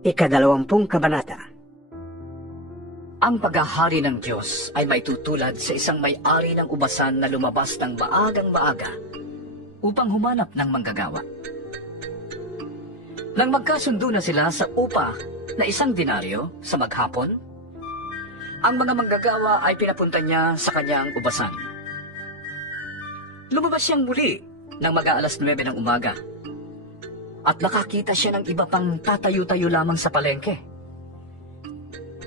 Ikadalawampung kabanata. Ang paghahari ng Diyos ay may tutulad sa isang may-ari ng ubasan na lumabas ng maagang maaga upang humanap ng manggagawa. Nang magkasundo na sila sa upa na 1 denaryo sa maghapon, ang mga manggagawa ay pinapunta niya sa kanyang ubasan. Lumabas siyang muli ng mag-aalas 9 ng umaga at nakakita siya ng iba pang tatayo-tayo lamang sa palengke.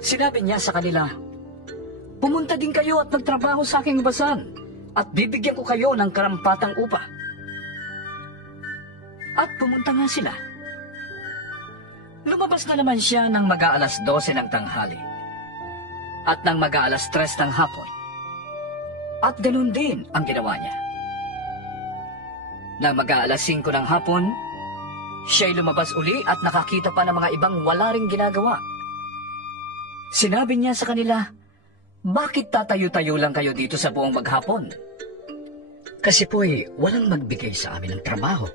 Sinabi niya sa kanila, "Pumunta din kayo at magtrabaho sa aking ubasan at bibigyan ko kayo ng karampatang upa." At pumunta nga sila. Lumabas na naman siya ng mag-aalas 12 ng tanghali at ng mag-aalas 3 ng hapon. At ganun din ang ginawa niya. Nang mag-aalas 5 ng hapon, siya'y lumabas uli at nakakita pa ng mga ibang wala ring ginagawa. Sinabi niya sa kanila, "Bakit tatayo-tayo lang kayo dito sa buong maghapon?" "Kasi po'y walang magbigay sa amin ng trabaho,"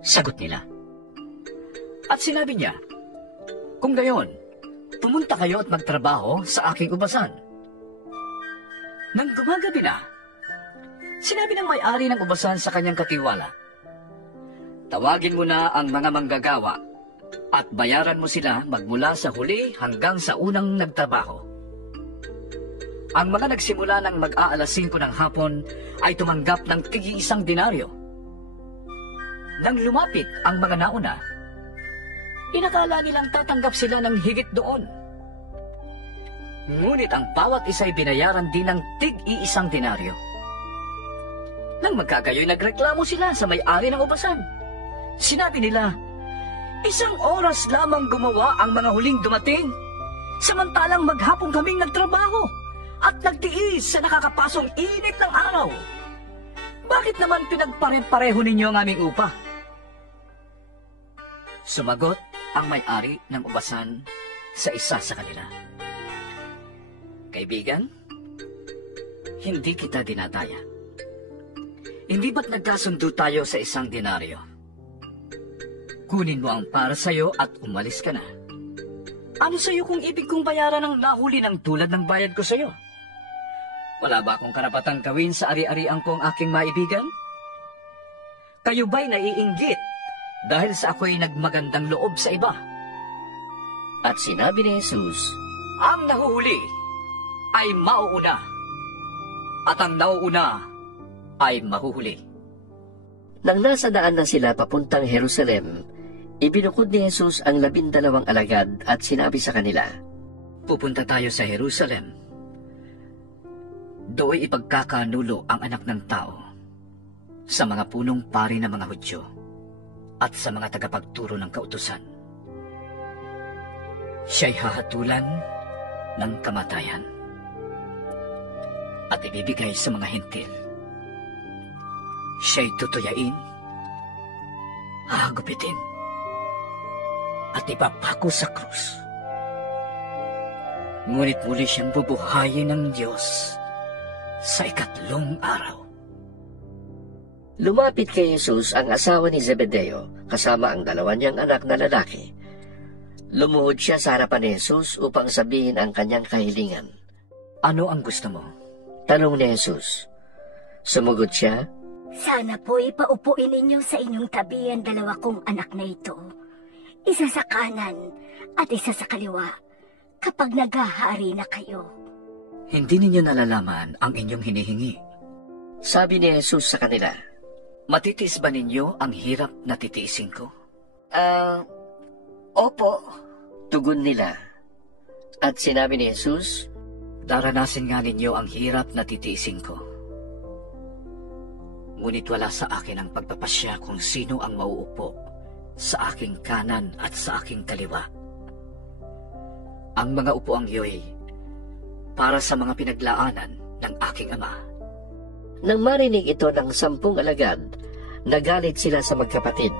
sagot nila. At sinabi niya, "Kung gayon, pumunta kayo at magtrabaho sa aking ubasan." Nang gumagabi na, sinabi ng may-ari ng ubasan sa kanyang katiwala, "Tawagin mo na ang mga manggagawa at bayaran mo sila magmula sa huli hanggang sa unang nagtrabaho." Ang mga nagsimula ng mag-aalas 5 ng hapon ay tumanggap ng tig-1 denaryo. Nang lumapit ang mga nauna, inakala nilang tatanggap sila ng higit doon. Ngunit ang bawat isa'y binayaran din ng tig-1 denaryo. Nang magkagayoy, nagreklamo sila sa may-ari ng ubasan. Sinabi nila, "1 oras lamang gumawa ang mga huling dumating, samantalang maghapon kaming nagtrabaho at nagtiis sa nakakapasong init ng araw. Bakit naman pinagpare-pareho ninyo ang aming upa?" Sumagot ang may-ari ng ubasan sa isa sa kanila, "Kaibigan, hindi kita dinadaya. Hindi ba't nagkasundo tayo sa 1 denaryo? Kunin mo ang para sa'yo at umalis ka na. Ano sa'yo kung ibig kong bayaran ang nahuli ng tulad ng bayad ko sa'yo? Wala ba akong karapatang gawin sa ari-arian ko ang aking maibigan? Kayo ba'y naiinggit dahil sa ako'y nagmagandang loob sa iba?" At sinabi ni Jesus, "Ang nahuhuli ay mauuna, at ang nauuna ay mahuhuli." Nang nasa daan na sila papuntang Jerusalem, ibinukod ni Jesus ang 12 alagad at sinabi sa kanila, "Pupunta tayo sa Jerusalem. Do'y ipagkakanulo ang Anak ng Tao sa mga punong pari ng mga Hudyo at sa mga tagapagturo ng kautusan. Siya'y hahatulan ng kamatayan at ibibigay sa mga hentil. Siya'y tutuyain, hahagupitin, at ipapako sa krus. Ngunit muli siyang bubuhayin ng Diyos sa 3 araw." Lumapit kay Jesus ang asawa ni Zebedeo kasama ang 2 niyang anak na lalaki. Lumuhod siya sa harapan ni Jesus upang sabihin ang kanyang kahilingan. "Ano ang gusto mo?" Tanong ni Jesus. Sumugot siya, "Sana po'y paupuin ninyo sa inyong tabi ang 2 kong anak na ito, isa sa kanan at isa sa kaliwa, kapag naghahari na kayo." "Hindi ninyo nalalaman ang inyong hinihingi." Sabi ni Jesus sa kanila, "Matitiis ba ninyo ang hirap na titiisin ko?" Opo, tugon nila. At sinabi ni Jesus, "Daranasin nga ninyo ang hirap na titiisin ko. Ngunit wala sa akin ang pagpapasya kung sino ang mauupo sa aking kanan at sa aking kaliwa. Ang mga upuang iyo'y para sa mga pinaglaanan ng aking Ama." Nang marinig ito ng 10 alagad, nagalit sila sa magkapatid.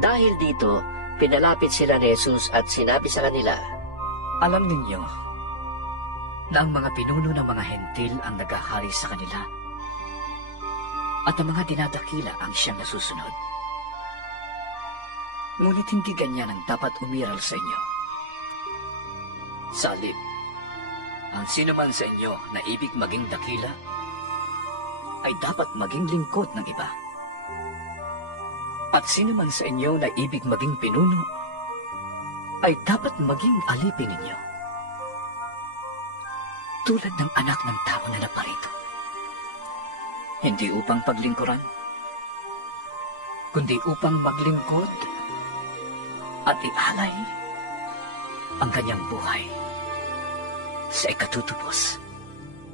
Dahil dito, pinalapit sila ni Jesus at sinabi sa kanila, "Alam ninyo na ang mga pinuno ng mga hentil ang naghahari sa kanila, at ang mga dinadakila ang siyang nasusunod. Ngunit hindi ganyan ang dapat umiral sa inyo. Salib, ang sino man sa inyo na ibig maging dakila, ay dapat maging lingkod ng iba. At sino man sa inyo na ibig maging pinuno, ay dapat maging alipin ninyo. Tulad ng anak ng tao na naparito. Hindi upang paglingkuran, kundi upang maglingkod at ialay ang kanyang buhay sa ikatutubos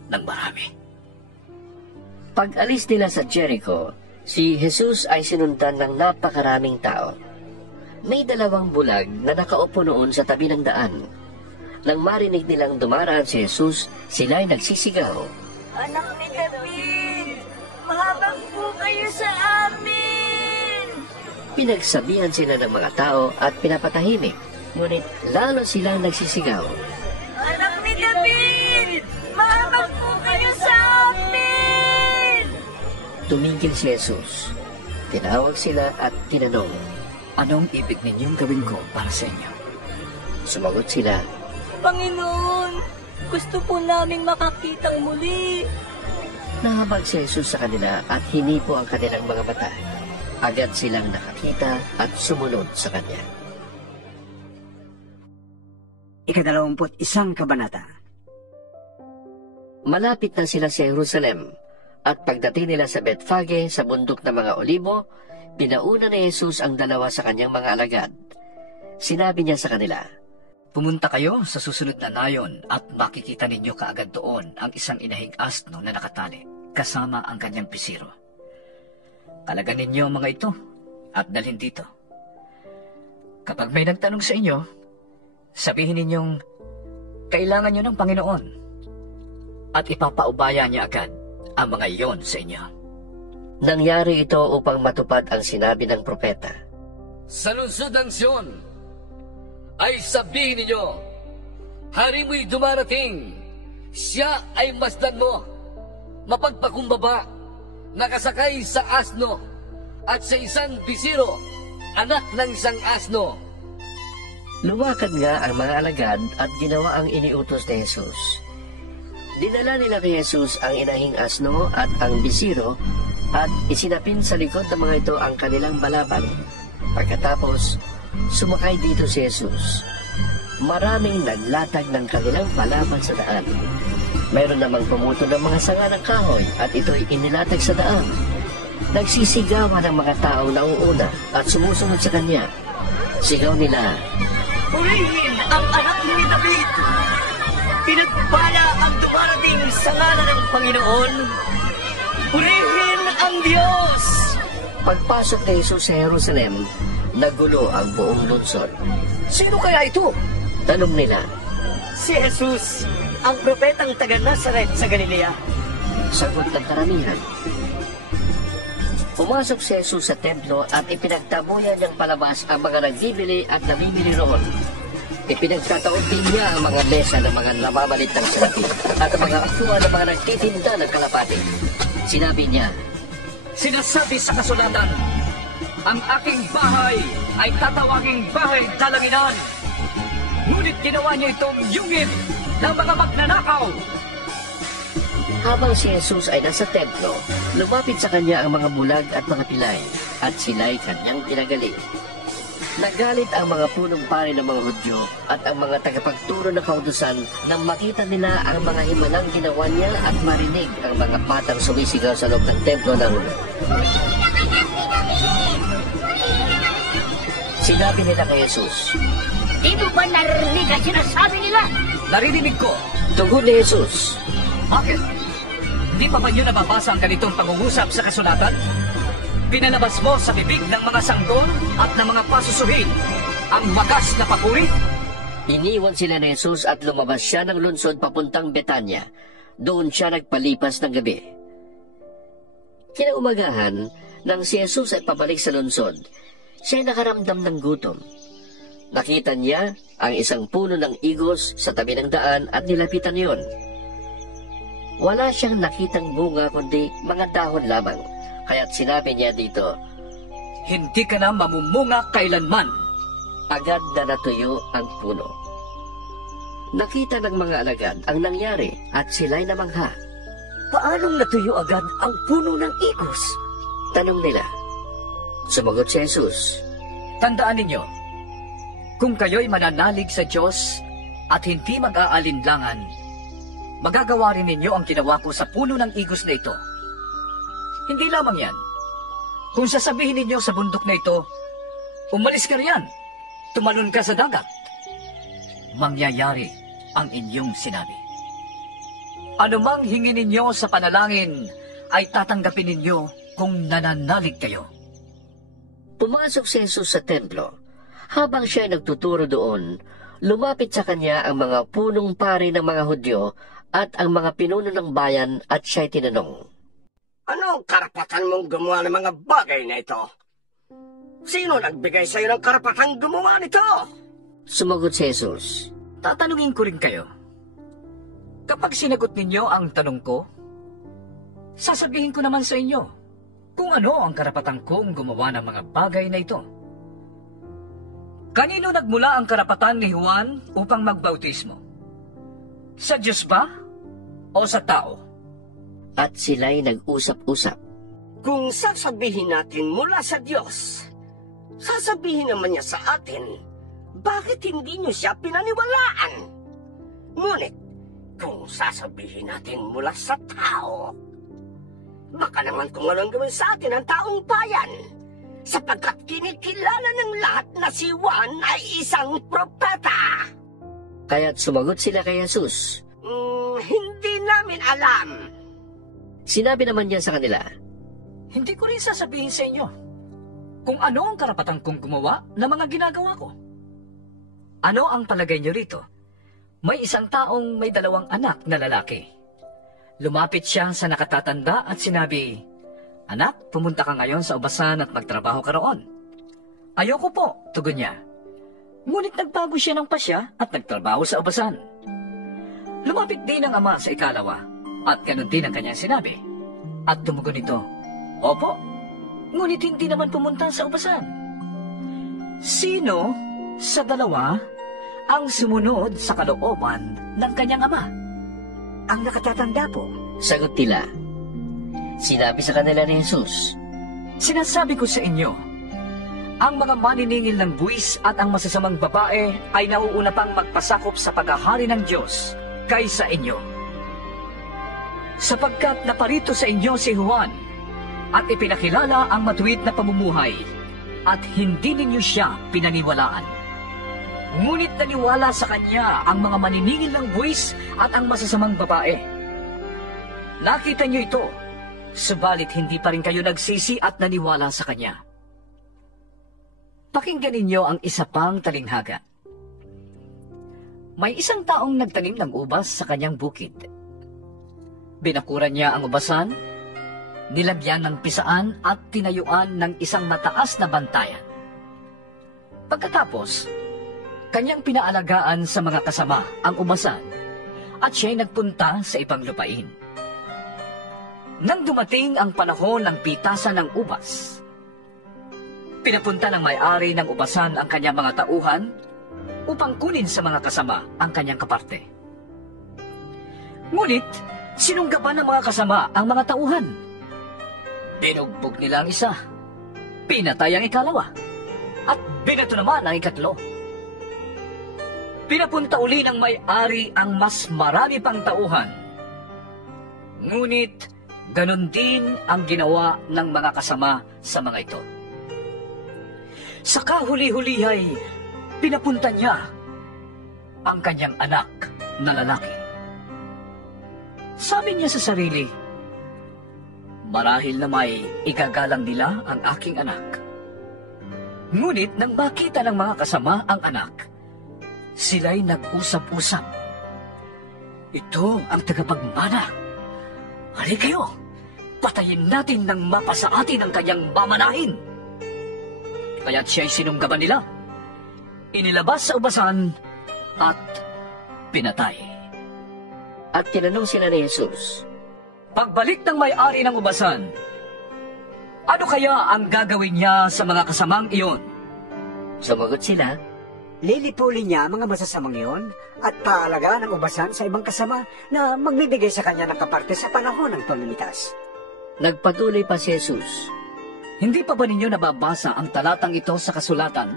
ng marami. Pag-alis nila sa Jericho, si Jesus ay sinundan ng napakaraming tao. May 2 bulag na nakaupo noon sa tabi ng daan. Nang marinig nilang dumaraan si Jesus, sila'y nagsisigaw, Anak ni David, mahabag po kayo sa amin! Pinagsabihan sila ng mga tao at pinapatahimik, ngunit lalo silang nagsisigaw. Anak ni David, mahabag po kayo sa amin! Tumigil si Jesus. Tinawag sila at tinanong. Anong ibig ninyong gawin ko para sa inyo? Sumagot sila. Panginoon, gusto po naming makakitang muli. Nahabag si Jesus sa kanila at hinipo ang kanilang mga mata. Agad silang nakakita at sumunod sa kanya. 21 kabanata. Malapit na sila sa Jerusalem, at pagdating nila sa Bethfage sa bundok ng mga Olibo, pinauna ni Jesus ang 2 sa kanyang mga alagad. Sinabi niya sa kanila, Pumunta kayo sa susunod na nayon at makikita ninyo kaagad doon ang isang inahing asno na nakatali, kasama ang kanyang pisiro. Kalagan ninyo ang mga ito at dalhin dito. Kapag may nagtanong sa inyo, sabihin ninyong, kailangan nyo ng Panginoon, at ipapaubaya niya agad ang mga iyon sa inyo. nangyari ito upang matupad ang sinabi ng propeta. Sa lungsod ng Sion, ay sabihin ninyo, hari mo'y dumarating, siya ay masdan mo, mapagpakumbaba, nakasakay sa asno, at sa isang bisiro, anak ng isang asno. Lumakad nga ang mga alagad at ginawa ang iniutos ni Jesus. Dinala nila kay Jesus ang inahing asno at ang bisiro at isinapin sa likod ng mga ito ang kanilang balabal. Pagkatapos, sumakay dito si Jesus. Maraming naglatag ng kanilang balabal sa daan. Mayroon namang pumuto ng mga sanga ng kahoy at ito'y inilatag sa daan. Nagsisigawan ang mga tao na uuna at sumusunod sa kanya. Sigaw nila, Purihin ang anak ni David! Pinagpala ang dumarating sa ngalan ng Panginoon! Purihin ang Diyos! Pagpasok ni Jesus sa Jerusalem, nagulo ang buong lungsod. Sino kaya ito? Tanong nila, Si Jesus, ang propetang taga Nazaret sa Galilea. sagot ng karamihan. Pumasok si Jesus sa templo at ipinagtabuyan niyang palabas ang mga nagbibili at namimili roon. Ipinagkataon din niya ang mga mesa ng mga namamalit ng salapi at ang mga apuan ng mga nagtitinda ng kalapati. Sinabi niya, Sinasabi sa kasulatan, ang aking bahay ay tatawaging bahay dalanginan. Ngunit ginawa niyo itong yungin ng mga magnanakaw. habang si Jesus ay nasa templo, lumapit sa kanya ang mga bulag at mga pilay at sila'y kanyang pinagaling. Nagalit ang mga punong pari ng mga Hudyo at ang mga tagapagturo ng kautusan nang makita nila ang mga himalang ginawa niya at marinig ang mga batang sumisigaw sa loob ng templo ng Sinabi nila kay Jesus, Di mo ba narinig ang sinasabi nila? Naririnig ko. tugon ni Jesus, Bakit? Di pa ba niyo nababasa ang ganitong pangungusap sa kasulatan? Pinalabas mo sa bibig ng mga sanggol at ng mga pasusuhin ang magas na papuri? Iniwan sila ni Jesus at lumabas siya ng lungsod papuntang Betanya. Doon siya nagpalipas ng gabi. Kinaumagahan, nang si Jesus ay pabalik sa lungsod, siya ay nakaramdam ng gutom. Nakita niya ang isang puno ng igos sa tabi ng daan at nilapitan yon. Wala siyang nakitang bunga kundi mga dahon lamang, kaya't sinabi niya dito, hindi ka na mamumunga kailanman. Agad na natuyo ang puno. Nakita ng mga alagad ang nangyari at sila'y namangha. Paanong natuyo agad ang puno ng igos? Tanong nila. Sumagot si Jesus. Tandaan ninyo, kung kayo'y mananalig sa Diyos at hindi mag-aalinlangan, magagawa rin ninyo ang ginawa ko sa puno ng igos na ito. Hindi lamang yan. Kung sasabihin ninyo sa bundok na ito, umalis ka riyan, tumalon ka sa dagat, mangyayari ang inyong sinabi. Anumang hingin ninyo sa panalangin ay tatanggapin ninyo kung nananalig kayo. Pumasok si Jesus sa templo. Habang siya nagtuturo doon, lumapit sa kanya ang mga punong pari ng mga Hudyo at ang mga pinuno ng bayan at siya'y tinanong. Ano ang karapatan mong gumawa ng mga bagay na ito? Sino nagbigay sa iyo ng karapatang gumawa nito? Sumagot si Jesus. Tatanungin ko rin kayo. Kapag sinagot ninyo ang tanong ko, sasabihin ko naman sa inyo kung ano ang karapatan kong gumawa ng mga bagay na ito. Kanino nagmula ang karapatan ni Juan upang magbautismo? Sa Diyos ba o sa tao? At sila'y nag-usap-usap. Kung sasabihin natin mula sa Diyos, sasabihin naman niya sa atin, bakit hindi niyo siya pinaniwalaan? Ngunit, kung sasabihin natin mula sa tao, baka naman kung anong gawin sa atin ang taong bayan, sapagkat kinikilala ng lahat na si Juan ay isang propeta. Kaya't sumagot sila kay Jesus. Hindi namin alam. Sinabi naman niya sa kanila, Hindi ko rin sasabihin sa inyo kung ano ang karapatan kong gumawa ng mga ginagawa ko. Ano ang palagay niyo rito? May isang taong may 2 anak na lalaki. Lumapit siya sa nakatatanda at sinabi, Anak, pumunta ka ngayon sa ubasan at magtrabaho ka roon. Ayoko po, tugon niya. Ngunit nagbago siya ng pasya at nagtrabaho sa ubasan. Lumapit din ang ama sa ikalawa at ganun din ang kanyang sinabi. At tumugon ito, Opo, ngunit hindi naman pumunta sa ubasan. Sino sa 2 ang sumunod sa kalooban ng kanyang ama? Ang nakatatanda po. sagot nila. Sinabi sa kanila ni Jesus, Sinasabi ko sa inyo, ang mga maniningil ng buwis at ang masasamang babae ay nauuna pang magpasakop sa paghahari ng Diyos kaysa inyo. Sapagkat naparito sa inyo si Juan at ipinakilala ang matuwid na pamumuhay at hindi ninyo siya pinaniwalaan. Ngunit naniwala sa kanya ang mga maniningil ng buwis at ang masasamang babae. Nakita niyo ito, subalit hindi pa rin kayo nagsisi at naniwala sa kanya. Pakinggan ninyo ang isa pang talinghaga. May isang taong nagtanim ng ubas sa kanyang bukid. Binakuran niya ang ubasan, nilagyan ng pisaan at tinayuan ng isang mataas na bantayan. Pagkatapos, kanyang pinaalagaan sa mga kasama ang ubasan at siya'y nagpunta sa ibang lupain. Nang dumating ang panahon ng pitasan ng ubas, pinapunta ng may-ari ng ubasan ang kanyang mga tauhan upang kunin sa mga kasama ang kanyang kaparte. Ngunit, sinunggaban ng mga kasama ang mga tauhan. Binugbog nila ang isa, pinatay ang ikalawa, at binato naman ang ikatlo. Pinapunta uli ng may-ari ang mas marami pang tauhan. Ngunit, ganon din ang ginawa ng mga kasama sa mga ito. Sa kahuli-huli ay pinapunta niya ang kanyang anak na lalaki. Sabi niya sa sarili, marahil na may igagalang nila ang aking anak. Ngunit nang makita ng mga kasama ang anak, sila'y nag-usap-usap. Ito ang tagapagmana. Hali kayo, patayin natin ng mapa sa atin ang kanyang mamanahin. Kaya't siya'y sinunggaban nila. Inilabas sa ubasan at pinatay. At tinanong sila ni Jesus, Pagbalik ng may-ari ng ubasan, Ano kaya ang gagawin niya sa mga kasamang iyon? Sumagot sila, Lilipulin niya ang mga masasamang iyon at paalagaan ang ubasan sa ibang kasama na magbibigay sa kanya ng kaparte sa panahon ng pamimitas. nagpatuloy pa si Jesus. Hindi pa ba ninyo nababasa ang talatang ito sa kasulatan?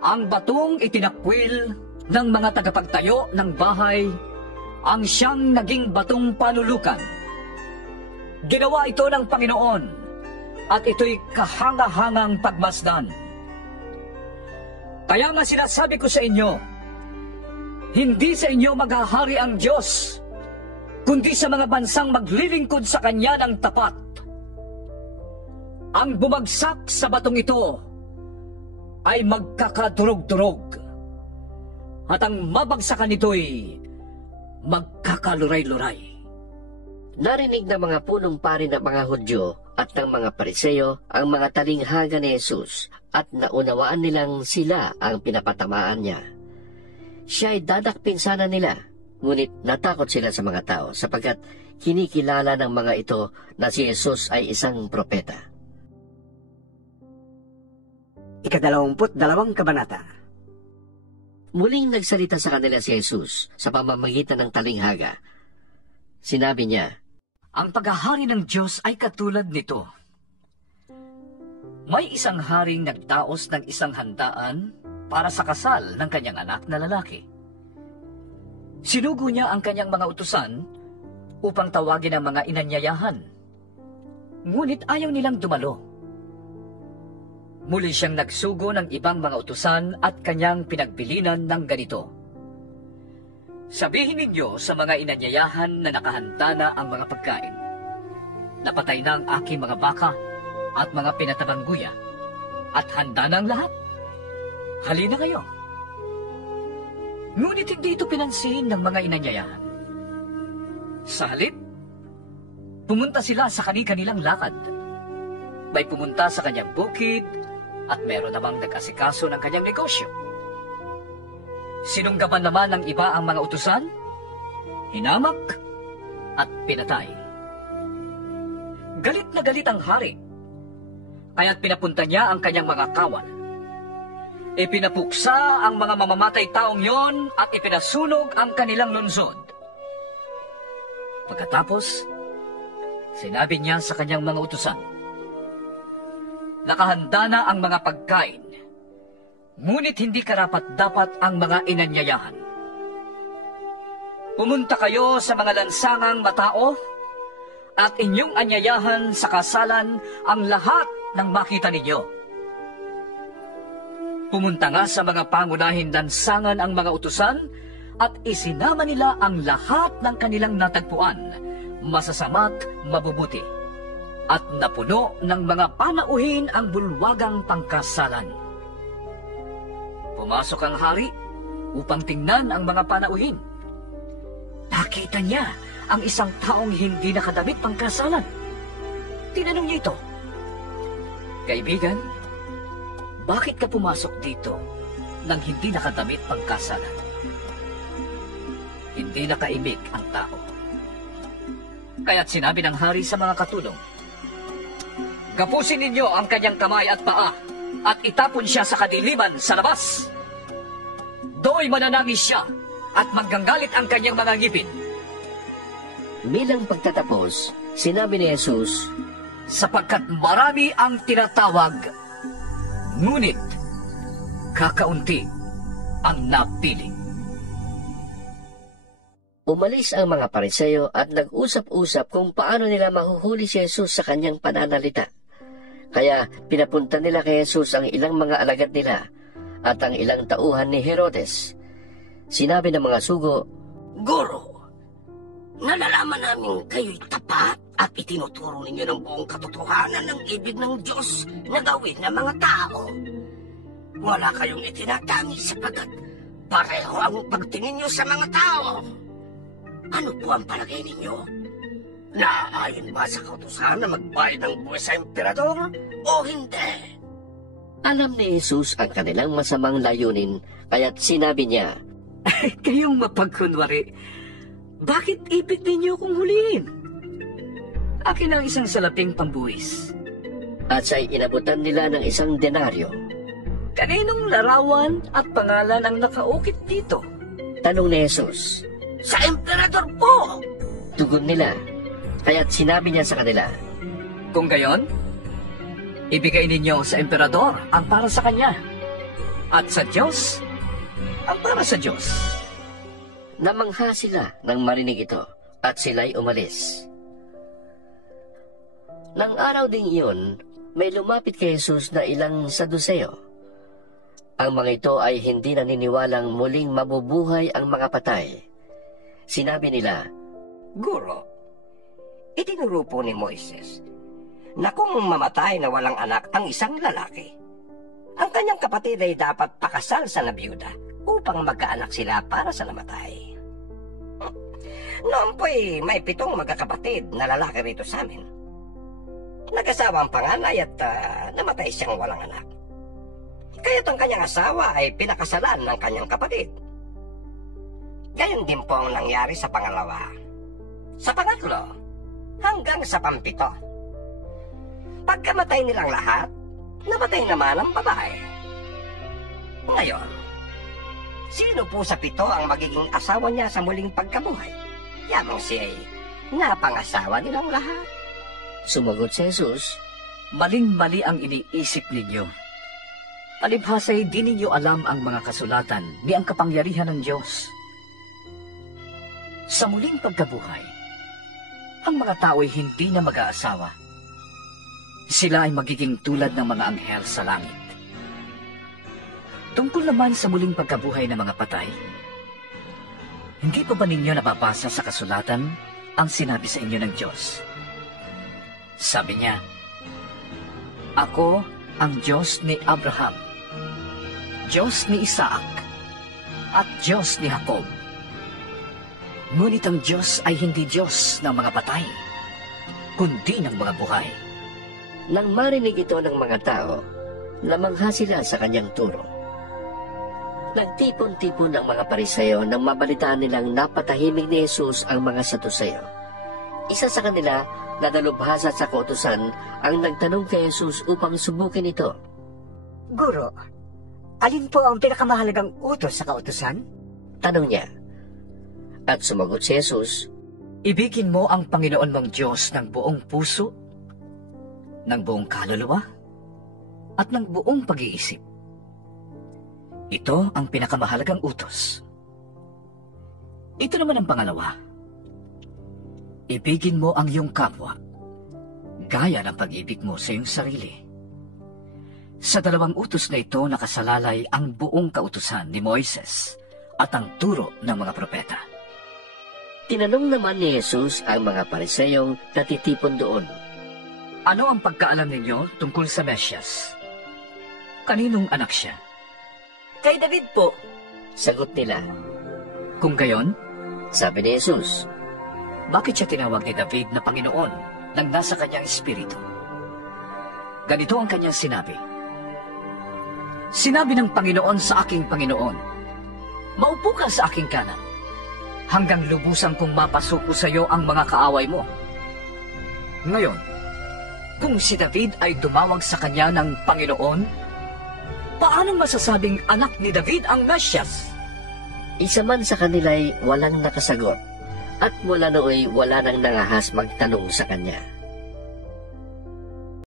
Ang batong itinakwil ng mga tagapagtayo ng bahay ang siyang naging batong panulukan. Ginawa ito ng Panginoon at ito'y kahanga-hangang pagmasdan. Kaya nga sinasabi ko sa inyo, hindi sa inyo maghahari ang Diyos, kundi sa mga bansang maglilingkod sa Kanya ng tapat. Ang bumagsak sa batong ito ay magkakadurog-durog, at ang mabagsakan nito'y magkakaluray-luray. Narinig ng mga punong pari ng mga Hudyo at ng mga Pariseo ang mga talinghaga ni Jesus at naunawaan nilang sila ang pinapatamaan niya. Siya ay dadakpin sana nila, ngunit natakot sila sa mga tao sapagkat kinikilala ng mga ito na si Jesus ay isang propeta. 22 kabanata. Muling nagsalita sa kanila si Jesus sa pamamagitan ng talinghaga. Sinabi niya, Ang paghahari ng Diyos ay katulad nito. May isang haring nagdaos ng isang handaan para sa kasal ng kanyang anak na lalaki. Sinugo niya ang kanyang mga utusan upang tawagin ang mga inanyayahan. Ngunit ayaw nilang dumalo. Muli siyang nagsugo ng ibang mga utusan at kanyang pinagbilinan ng ganito. Sabihin ninyo sa mga inanyayahan na nakahanda na ang mga pagkain. Napatay na ang aking mga baka at mga pinatabang guya, at handa na ang lahat. Halina kayo. Ngunit hindi ito pinansin ng mga inanyayahan. Sa halip, pumunta sila sa kanilang lakad. May pumunta sa kanyang bukid at meron namang nag-asikaso ng kanyang negosyo. Sinunggaban naman ng iba ang mga utusan, hinamak at pinatay. Galit na galit ang hari, kaya't pinapunta niya ang kanyang mga kawal. Ipinapuksa ang mga mamamatay taong yon at ipinasunog ang kanilang lungsod. Pagkatapos, sinabi niya sa kanyang mga utusan, nakahanda na ang mga pagkain, ngunit hindi karapat-dapat ang mga inanyayahan. Pumunta kayo sa mga lansangang matao at inyong anyayahan sa kasalan ang lahat ng makita ninyo. Pumunta nga sa mga pangunahing lansangan ang mga utusan at isinama nila ang lahat ng kanilang natagpuan, masasama't mabubuti, at napuno ng mga panauhin ang bulwagang pangkasalan. Pumasok ang hari upang tingnan ang mga panauhin. Nakita niya ang isang taong hindi nakadamit pangkasalan. Tinanong niya ito, Kaibigan, bakit ka pumasok dito nang hindi nakadamit pangkasalan? Hindi nakaimik ang tao. Kaya't sinabi ng hari sa mga katulong, Gapusin ninyo ang kanyang kamay at paa at itapon siya sa kadiliman sa labas. Do'y mananangis siya at magganggalit ang kanyang mga ngipin. bilang pagtatapos, sinabi ni Jesus, Sapagkat marami ang tinatawag, ngunit kakaunti ang napili. Umalis ang mga Pariseo at nag-usap-usap kung paano nila mahuhuli si Jesus sa kanyang pananalita. Kaya pinapunta nila kay Jesus ang ilang mga alagad nila at ang ilang tauhan ni Herodes. Sinabi ng mga sugo, Guro, nalalaman namin kayo'y tapat at itinuturo ninyo ng buong katotohanan ng ibig ng Diyos na gawin ng mga tao. Wala kayong itinatangi sapagkat pareho ang pagtingin nyo sa mga tao. Ano po ang palagay ninyo? Naayon ba sa kautusan na magbayad ng buwis sa emperador o hindi? alam ni Jesus ang kanilang masamang layunin, kaya't sinabi niya, Kayong mapagkunwari, bakit ibig ninyo kong huliin? Akin ang isang salaping pambuwis. At siya'y inabutan nila ng isang denaryo. Kaninong larawan at pangalan ang nakaukit dito? Tanong ni Jesus. Sa emperador po! Tugon nila. Kaya't sinabi niya sa kanila, Kung gayon, ibigay ninyo sa emperador ang para sa kanya, at sa Diyos ang para sa Diyos. namangha sila nang marinig ito, at sila'y umalis. Nang araw ding iyon, may lumapit kay Jesus na ilang Saduseo. Ang mga ito ay hindi naniniwalang muling mabubuhay ang mga patay. Sinabi nila, Guro, itinuro po ni Moises na kung mamatay na walang anak ang isang lalaki, ang kanyang kapatid ay dapat pakasal sa nabiyuda upang magkaanak sila para sa namatay. Noon po'y may 7 magkakapatid na lalaki rito sa amin. Nag-asawa ang panganay at namatay siyang walang anak. Kaya't ang kanyang asawa ay pinakasalan ng kanyang kapatid. Gayon din po ang nangyari sa pangalawa. Sa pangatlo, hanggang sa pampito. Pagkamatay nilang lahat, namatay naman ang babae. Ngayon, sino po sa 7 ang magiging asawa niya sa muling pagkabuhay? Yamang siya'y napangasawa nilang lahat. sumagot si Jesus, Maling-mali ang iniisip ninyo. Alibhasay di ninyo alam ang mga kasulatan ni ang kapangyarihan ng Diyos. Sa muling pagkabuhay, ang mga tao ay hindi na mag-aasawa. Sila ay magiging tulad ng mga anghel sa langit. Tungkol naman sa muling pagkabuhay ng mga patay, hindi pa ba ninyo nababasa sa kasulatan ang sinabi sa inyo ng Diyos? Sabi niya, Ako ang Diyos ni Abraham, Diyos ni Isaac, at Diyos ni Jacob. Ngunit ang Diyos ay hindi Diyos ng mga patay, kundi ng mga buhay. nang marinig ito ng mga tao, namangha sila sa kanyang turo. Nagtipon-tipon ang mga Pariseo nang mabalitaan nilang napatahimik ni Jesus ang mga Saduseo. Isa sa kanila na dalubhasa sa kautusan ang nagtanong kay Jesus upang subukin ito. Guro, alin po ang pinakamahalagang utos sa kautusan? Tanong niya. At sumagot si Jesus, Ibigin mo ang Panginoon mong Diyos ng buong puso, ng buong kaluluwa, at ng buong pag-iisip. Ito ang pinakamahalagang utos. Ito naman ang pangalawa. Ibigin mo ang iyong kapwa, gaya ng pag-ibig mo sa iyong sarili. Sa 2 utos na ito nakasalalay ang buong kautusan ni Moises at ang turo ng mga propeta. tinanong naman ni Jesus ang mga Pariseyong natitipon doon. Ano ang pagkaalam ninyo tungkol sa Mesyas? Kaninong anak siya? Kay David po. Sagot nila. Kung gayon, Sabi ni Jesus, bakit siya tinawag ni David na Panginoon nang nasa kanyang espiritu? Ganito ang kanyang sinabi. Sinabi ng Panginoon sa aking Panginoon, Maupo ka sa aking kanan, hanggang lubusan kong mapasuko sa iyo ang mga kaaway mo. Ngayon, kung si David ay tumawag sa kanya ng Panginoon, paanong masasabing anak ni David ang Mesyas? isa man sa kanila'y walang nakasagot, at mula nooy wala nang nangahas magtanong sa kanya.